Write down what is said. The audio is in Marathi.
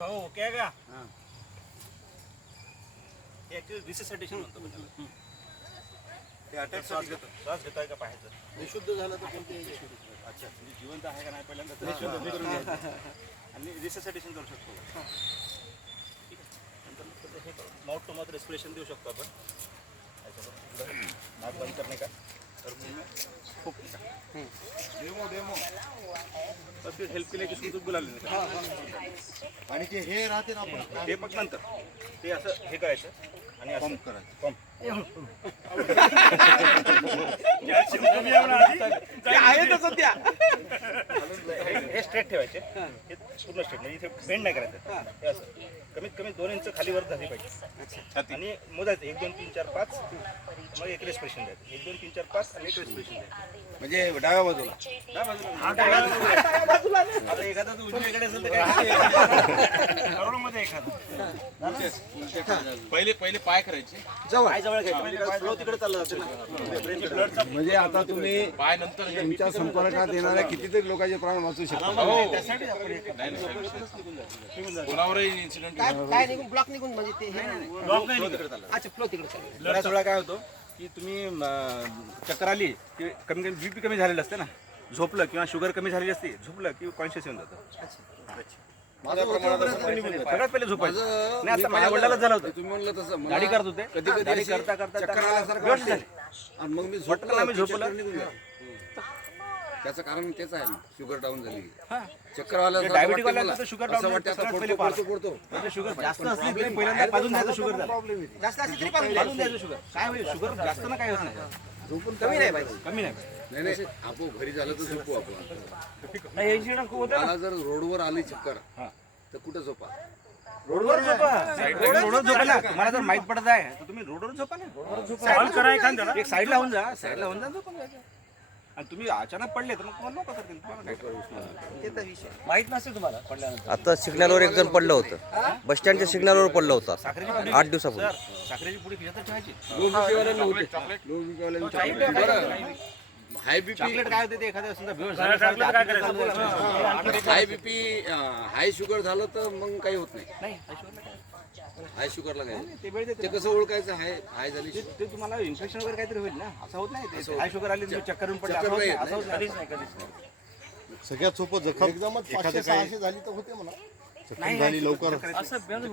हो ओके का हे। ऍक्च्युली रिसेसेटेशन म्हणतो आपण त्याला. ते अटॅक श्वास घेतो. श्वास घेतोय का पाहायचं? निशुद्ध झालं तर कोणते अच्छा म्हणजे जिवंत आहे का नाही पहिल्यांदा ते शोधून करून घ्यायचं. आणि रिसेसेटेशन करू शकतो. ठीक आहे नंतर मग त्याचं हे माउथ टू माउथ रेस्पिरेशन देऊ शकतो आपण. याच्यावर पुढं नाक बंद करणे का? तर मुंह खूप डेमो डेमो. हेल्प केले की सुचूक बोलावले नाही आणि ते हे राहते ना आपण. ते मग नंतर. ते असं हे करायचं आणि असं पंप करायचं. पंप आहे तसं त्या हे हे स्ट्रेट ठेवायचे. हे. पूर्ण स्ट्रेट म्हणजे इथे बेंड नाही करायचं. हे. असं. कमीत कमी दोन इंच खालीवर झाली पाहिजे. आणि मोजायचं एक दोन तीन चार पाच. मग एक रेस्पिरेशन द्यायचं. एक दोन तीन चार पाच आणि एक रेस्पिरेशन द्यायचं. म्हणजे डाव्या बाजूला. आता एखादा उजवीकडे असेल तर काय? पहिले पहिले पाय करायचे. जवळ घ्यायचं फ्लो तिकडे चालला जाते म्हणजे आता तुम्ही पाय नंतर तुमच्या संपर्कात येणाऱ्या कितीतरी लोकांचे प्राण वाचू शकता हो. कोणावरही इन्सिडेंट काय निघून ब्लॉक निघून म्हणजे ते नाही. ब्लॉक नाही तिकडे चालला अच्छा फ्लो तिकडे चालू बऱ्याच वेळा काय होतं की तुम्ही चक्कर आली की कमी कमी बीपी कमी झालेलं असते ना. झोपलं किंवा शुगर कमी झालेली असते झोपलं की कॉन्शियस येऊन जातं. माझं प्रमाणात असं पाणी निघून जातं. सगळ्यात पहिले झोपायचं. माझं- नाही आता मी माझ्या पाहिलं, वडिलाला झालं होतं. तुम्ही म्हणलं तसं. मला गाडी करत होते. कधी कधी गाडी अशी करता करता चक्कर त्यांना आल्यासारखं व्यवस्थित वाटते. झाली. आणि मग मी पटकन झोपलो आम्ही की झोपलं. चक्कर निघून जाते. त्याचं कारण तेच आहे. शुगर डाऊन झाली. हा. चक्कर आला ते diabetic वाल्यांचं तर sugar down वाटतं सगळ्यात आता पहिले पडतो पाहा. पडतो पडतो म्हणजे शुगर जास्त असली तरी पहिल्यांदा पाजून द्यायचं शुगर जास्त असली तरी पाहिजे पाजून द्यायचं शुगर. काय होईल? शुगर जास्त ना काय होत नाही कमी नाही पाहिजे. कमी नाही नाही नाही आपण घरी झालं तर झोपू आपण. मला जर रोडवर आली चक्कर हा. तर कुठं झोपा? रोडवर झोपा. रोडवर झोपा. ना तुम्हाला जर माहीत पडत आहे तर तुम्ही रोडवर झोपा ना. रोडवर झोपा. एक साईडला होऊन जा साईडला होऊन जा झोपून जायचं आणि तुम्ही अचानक पडले तर मग तुम्हाला लोक करतील तुम्हाला काय करायचं? ते तर विषय माहीत नसेल तुम्हाला पडल्यानंतर. आता सिग्नलवर एक जण पडलं होतं. बस स्टँडच्या सिग्नलवर पडलं होतं. आठ दिवसापूर्वी. साखरेची खिशातच ठेवायची. हाय बीपी चॉकलेट काय होते ते एखाद्या समजा बेहोश झालं चालू. हाय बीपी हाय शुगर झालं तर मग काही होत नाही. नाही ऐश्वर्या काय? हाय शुगरला काय? ते वेळ देते. ते कसं ओळखायचं? हाय हाय झाली ते ते तुम्हाला इन्फेक्शन वगैरे काहीतरी होईल ना? असं होत नाही ते. हाय शुगर आली चक्कर येऊन पडले चक्कर होत नाही नाही येत असं होत नाही. कधीच नाही कधीच नाही. सगळ्यात सोपं जखम एकदमच पाचशे सहाशे झाली तर होते म्हणा. जखम झाली लवकर असं